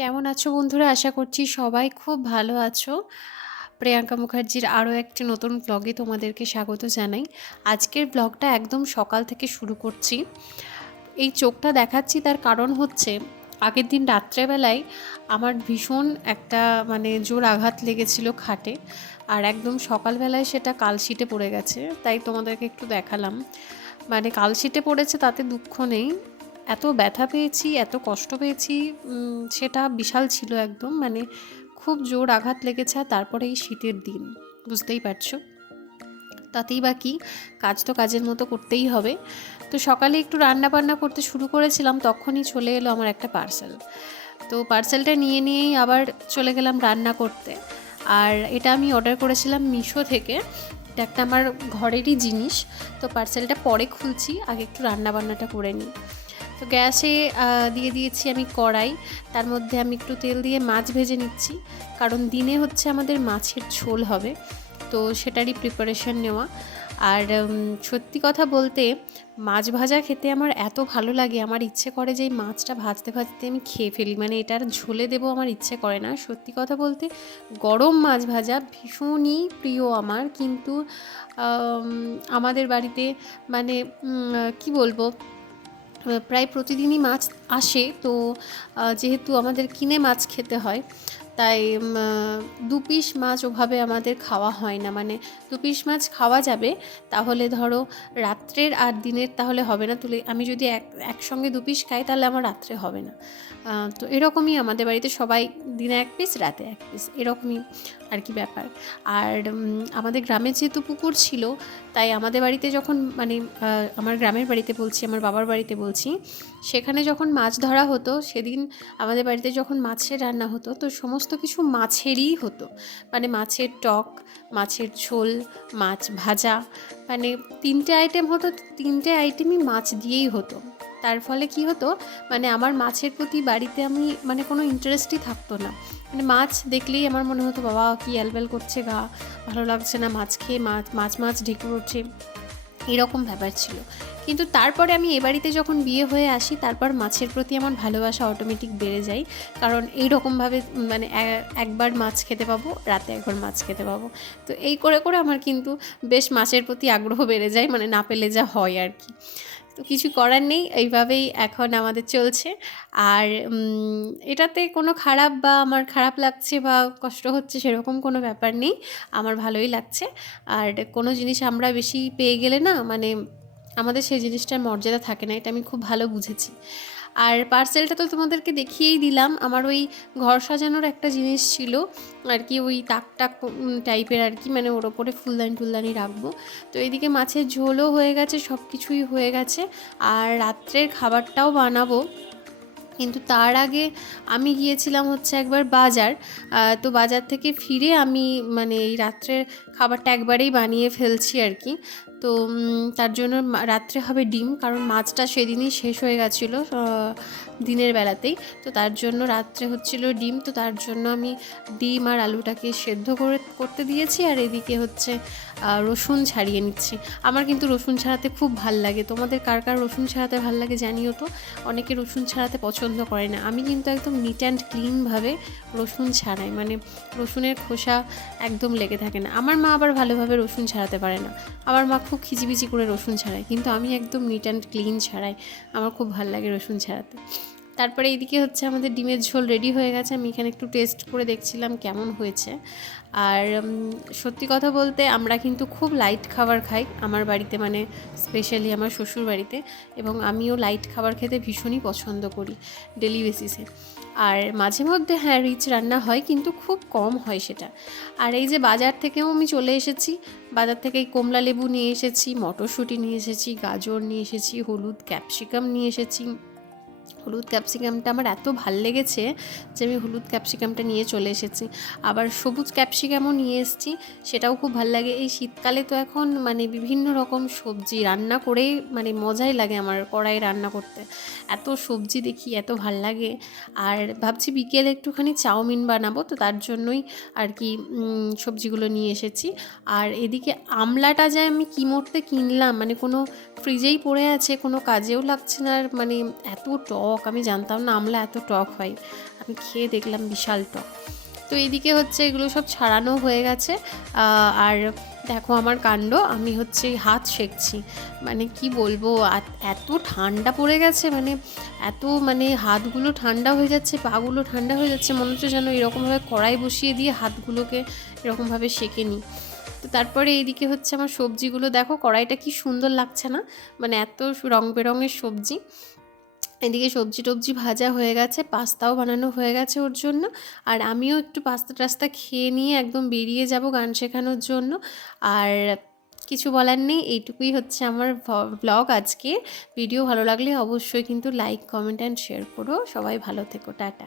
কেমন আছো বন্ধুরা? আশা করছি সবাই খুব ভালো আছো। প্রিয়াঙ্কা মুখার্জির আরও একটি নতুন ব্লগে তোমাদেরকে স্বাগত জানাই। আজকের ব্লগটা একদম সকাল থেকে শুরু করছি। এই চোখটা দেখাচ্ছি তার কারণ হচ্ছে আগের দিন রাত্রেবেলায় আমার ভীষণ একটা জোর আঘাত লেগেছিল খাটে, আর একদম সকালবেলায় সেটা কালশিটে পড়ে গেছে। তাই তোমাদেরকে একটু দেখালাম। কালশিটে পড়েছে তাতে দুঃখ নেই, এত ব্যথা পেয়েছি, এত কষ্ট পেয়েছি, সেটা বিশাল ছিল একদম। খুব জোর আঘাত লেগেছে। আর তারপরে এই শীতের দিন, বুঝতেই পারছো। তাতেই বা কী, কাজ তো কাজের মতো করতেই হবে। তো সকালে একটু রান্না বান্না করতে শুরু করেছিলাম, তখনই চলে এলো আমার একটা পার্সেল। তো পার্সেলটা নিয়েই আবার চলে গেলাম রান্না করতে। আর এটা আমি অর্ডার করেছিলাম মিশো থেকে। এটা একটা আমার ঘরেরই জিনিস। তো পার্সেলটা পরে খুলছি, আগে একটু রান্না বান্নাটা করে নিই। তো গ্যাসে দিয়ে দিয়েছি আমি কড়াই। তার মধ্যে আমি একটু তেল দিয়ে মাছ ভেজে নিচ্ছি, কারণ দিনে হচ্ছে আমাদের মাছের ঝোল হবে, তো সেটারই প্রিপারেশন নেওয়া। আর সত্যি কথা বলতে মাছ ভাজা খেতে আমার এত ভালো লাগে, আমার ইচ্ছে করে যে এই মাছটা ভাজতে ভাজতে আমি খেয়ে ফেলি। এটার ঝোলে দেবো আমার ইচ্ছে করে না। সত্যি কথা বলতে গরম মাছ ভাজা ভীষণই প্রিয় আমার। কিন্তু আমাদের বাড়িতে কি বলবো, প্রায় প্রতিদিনই মাছ আসে। তো যেহেতু আমাদের কিনে মাছ খেতে হয়, তাই 2 পিস মাছ ওভাবে আমাদের খাওয়া হয় না। 2 পিস মাছ খাওয়া যাবে, তাহলে ধরো রাত্রের আর দিনের তাহলে হবে না। তুলে আমি যদি একসঙ্গে 2 পিস খাই তাহলে আমার রাত্রে হবে না। তো এরকমই আমাদের বাড়িতে সবাই দিনে 1 পিস, রাতে 1 পিস, এরকমই আর কি ব্যাপার। আর আমাদের গ্রামে যেহেতু পুকুর ছিল, তাই আমাদের বাড়িতে যখন আমার গ্রামের বাড়িতে বলছি, আমার বাবার বাড়িতে বলছি, সেখানে যখন মাছ ধরা হতো সেদিন আমাদের বাড়িতে যখন মাছের রান্না হতো, তো সমস্ত কিছু মাছেরই হতো। মাছের টক, মাছের ঝোল, মাছ ভাজা, 3টে আইটেম হতো। 3টে আইটেমই মাছ দিয়েই হতো। তার ফলে কি হতো, আমার মাছের প্রতি বাড়িতে আমি কোনো ইন্টারেস্টই থাকতো না। মাছ দেখলেই আমার মনে হতো বাবা কি অ্যালবেল করছে গা, ভালো লাগছে না মাছ খেয়ে, মাছ মাছ ঢেকে উঠছে, এরকম ব্যাপার ছিল। কিন্তু তারপরে আমি এ বাড়িতে যখন বিয়ে হয়ে আসি, তারপর মাছের প্রতি আমার ভালোবাসা অটোমেটিক বেড়ে যায়। কারণ এই রকমভাবে একবার মাছ খেতে পাবো, রাতে একবার মাছ খেতে পাবো। তো এই করে করে আমার কিন্তু বেশ মাছের প্রতি আগ্রহ বেড়ে যায়, না পেলে যা হয় আর কি। তো কিছু করার নেই, এইভাবেই এখন আমাদের চলছে। আর এটাতে কোনো খারাপ বা আমার খারাপ লাগছে বা কষ্ট হচ্ছে সেরকম কোনো ব্যাপার নেই, আমার ভালোই লাগছে। আর কোনো জিনিস আমরা বেশি পেয়ে গেলে না, আমাদের সেই জিনিসটার মর্যাদা থাকে না, এটা আমি খুব ভালো বুঝেছি। আর পার্সেলটা তো তোমাদেরকে দেখিয়েই দিলাম। আমার ওই ঘর সাজানোর একটা জিনিস ছিল আর কি, ওই তাক টাইপের আর কি, ওর ওপরে ফুলদানি টুলদানি রাখবো। তো এইদিকে মাছের ঝোলও হয়ে গেছে, সব কিছুই হয়ে গেছে। আর রাত্রের খাবারটাও বানাবো। কিন্তু তার আগে আমি গিয়েছিলাম হচ্ছে একবার বাজার। তো বাজার থেকে ফিরে আমি এই রাত্রের খাবারটা একবারেই বানিয়ে ফেলছি আর কি। তো তার জন্য রাত্রে হবে ডিম, কারণ মাছটা সেদিনই শেষ হয়ে গেছিলো দিনের বেলাতেই। তো তার জন্য রাত্রে হচ্ছিল ডিম। তো তার জন্য আমি ডিম আর আলুটাকে সেদ্ধ করতে দিয়েছি। আর এদিকে হচ্ছে রসুন ছাড়িয়ে নিচ্ছি। আমার কিন্তু রসুন ছাড়াতে খুব ভাল লাগে। তোমাদের কার কার রসুন ছাড়াতে ভাল লাগে জানিও তো। অনেকে রসুন ছাড়াতে পছন্দ করে না, আমি কিন্তু একদম নিট অ্যান্ড ক্লিনভাবে রসুন ছাড়াই। রসুনের খোসা একদম লেগে থাকে না। আমার মা আবার ভালোভাবে রসুন ছাড়াতে পারে না, আমার মা খুব খিচিবিচি করে রসুন ছাড়ায়, কিন্তু আমি একদম নিট অ্যান্ড ক্লিন ছাড়াই। আমার খুব ভালো লাগে রসুন ছাড়াতে। তারপরে এইদিকে হচ্ছে আমাদের ডিমের ঝোল রেডি হয়ে গেছে। আমি এখানে একটু টেস্ট করে দেখছিলাম কেমন হয়েছে। আর সত্যি কথা বলতে আমরা কিন্তু খুব লাইট খাবার খাই আমার বাড়িতে, স্পেশালি আমার শ্বশুর বাড়িতে। এবং আমিও লাইট খাবার খেতে ভীষণই পছন্দ করি ডেলি বেসিসে। আর মাঝে মধ্যে হ্যাঁ রিচ রান্না হয়, কিন্তু খুব কম হয় সেটা। আর এই যে বাজার থেকেও আমি চলে এসেছি, বাজার থেকে এই কমলা লেবু নিয়ে এসেছি, মটরশুঁটি নিয়ে এসেছি, গাজর নিয়ে এসেছি, হলুদ ক্যাপসিকাম নিয়ে এসেছি। হলুদ ক্যাপসিকামটা আমার এত ভাল লেগেছে যে আমি হলুদ ক্যাপসিকামটা নিয়ে চলে এসেছি। আবার সবুজ ক্যাপসিকামও নিয়ে এসেছি, সেটাও খুব ভাল লাগে। এই শীতকালে তো এখন বিভিন্ন রকম সবজি রান্না করেই মজাই লাগে আমার কড়াই রান্না করতে। এত সবজি দেখি, এত ভাল লাগে। আর ভাবছি বিকেলে একটুখানি চাউমিন বানাবো, তো তার জন্যই আর কি সবজিগুলো নিয়ে এসেছি। আর এদিকে আমলাটা যে আমি কী মরতে কিনলাম, কোনো ফ্রিজেই পড়ে আছে, কোনো কাজেও লাগছে না। আর এত টক টক, আমি জানতাম না আমলা এত টক হয়, আমি খেয়ে দেখলাম বিশাল টক। তো এইদিকে হচ্ছে এগুলো সব ছাড়ানো হয়ে গেছে। আর দেখো আমার কাণ্ড, আমি হচ্ছে হাত সেঁকছি, মানে কি বলবো, এত ঠান্ডা পড়ে গেছে, মানে হাতগুলো ঠান্ডা হয়ে যাচ্ছে, পাগুলো ঠান্ডা হয়ে যাচ্ছে, মনে হচ্ছে যেন এরকমভাবে কড়াই বসিয়ে দিয়ে হাতগুলোকে এরকমভাবে সেঁকে নিই। তো তারপরে এইদিকে হচ্ছে আমার সবজিগুলো দেখো, কড়াইটা কি সুন্দর লাগছে না, মানে এত রং বেরঙের সবজি। এদিকে সবজি টবজি ভাজা হয়ে গেছে, পাস্তাও বানানো হয়ে গেছে ওর জন্য। আর আমিও একটু পাস্তা টাস্তা খেয়ে নিয়ে একদম বেরিয়ে যাব গান শেখানোর জন্য। আর কিছু বলার নেই, এইটুকুই হচ্ছে আমার ব্লগ আজকে। ভিডিও ভালো লাগলে অবশ্যই কিন্তু লাইক, কমেন্ট অ্যান্ড শেয়ার করো। সবাই ভালো থেকো, টাটা।